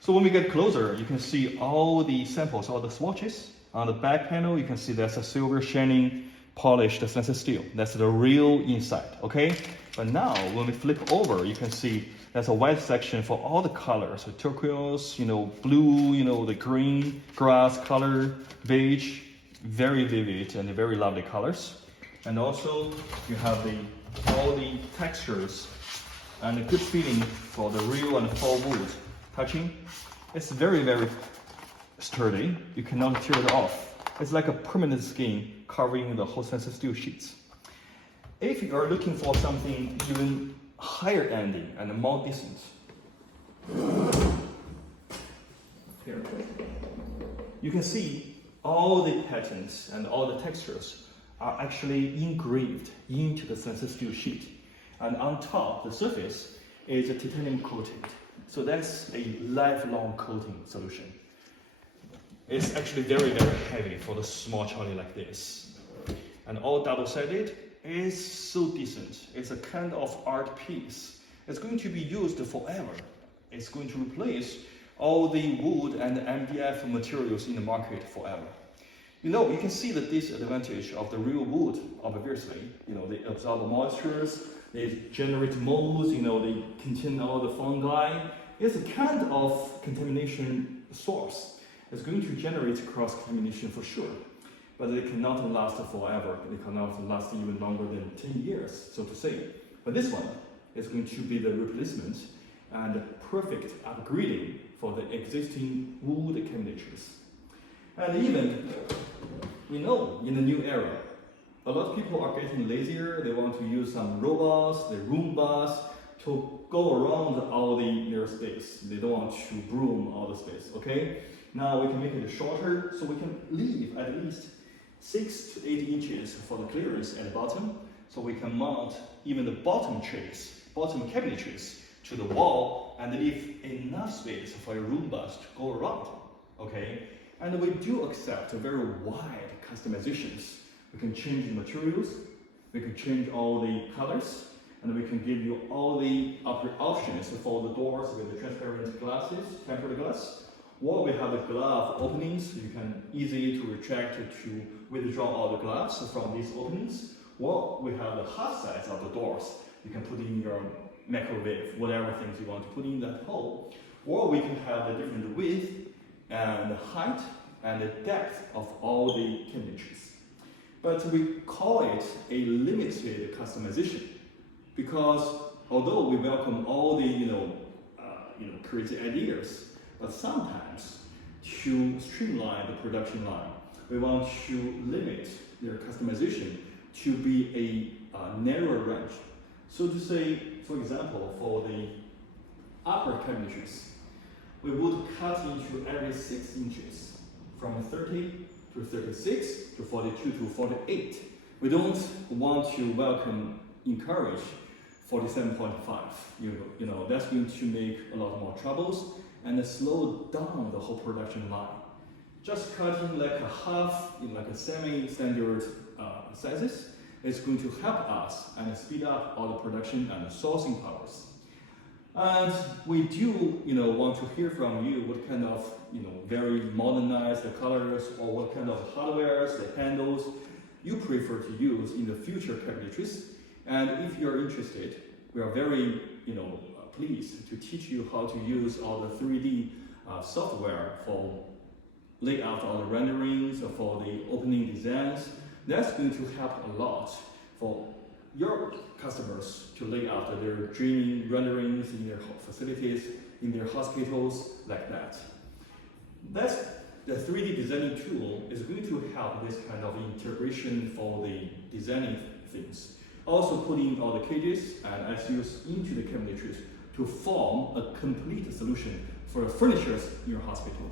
So when we get closer, you can see all the samples, all the swatches. On the back panel, you can see that's a silver shining polished stainless steel. That's the real inside, okay? But now when we flip over, you can see there's a white section for all the colors. So turquoise, blue, the green, grass color, beige, very vivid and very lovely colors. And also you have all the textures and a good feeling for the real and faux wood touching. It's very, very sturdy. You cannot tear it off. It's like a permanent skin covering the whole stainless steel sheets. If you are looking for something even higher ending and more decent, here you can see all the patterns and all the textures are actually engraved into the stainless steel sheet. And on top, the surface is a titanium coated. So that's a lifelong coating solution. It's actually very, very heavy for the small trolley like this. And all double-sided is so decent. It's a kind of art piece. It's going to be used forever. It's going to replace all the wood and MDF materials in the market forever. You can see the disadvantage of the real wood, obviously. They absorb moistures, they generate molds, they contain all the fungi. It's a kind of contamination source. It's going to generate cross-contamination for sure, but they cannot last forever. They cannot last even longer than 10 years, so to say. But this one is going to be the replacement and perfect upgrading for the existing wood cabinetries. And even, in the new era, a lot of people are getting lazier. They want to use some robots, the Roombas, to go around all their space. They don't want to broom all the space, okay? Now we can make it shorter, so we can leave at least 6 to 8 inches for the clearance at the bottom, so we can mount even the bottom cabinetries to the wall and leave enough space for your Roombas to go around, okay? And we do accept very wide customizations. We can change the materials, we can change all the colors, and we can give you all the options for the doors with the transparent glasses, tempered glass. Or we have the glove openings. You can easily to retract to withdraw all the gloves from these openings. Or we have the hot sides of the doors. You can put in your microwave, whatever things you want to put in that hole. Or we can have the different width and height and the depth of all the cabinetries. But we call it a limited customization because although we welcome all the crazy ideas, but sometimes to streamline the production line, we want to limit their customization to be a narrower range. So to say, for example, for the upper cabinetries, we would cut into every 6 inches from 30 to 36 to 42 to 48. We don't want to encourage 47.5. That's going to make a lot more troubles and slow down the whole production line. Just cutting like a half, like a semi-standard sizes, is going to help us and speed up all the production and sourcing powers. And we do, want to hear from you what kind of, very modernized colors or what kind of hardwares, the handles you prefer to use in the future cabinetries. And if you're interested, we are very, pleased to teach you how to use all the 3D software for layout, all the renderings, for the opening designs. That's going to help a lot for your customers to lay out their dreaming renderings in their facilities, in their hospitals, like that. That's the 3D designing tool is going to help this kind of integration for the designing things. Also putting all the cages and SUs into the cabinetries to form a complete solution for the furnitures in your hospital.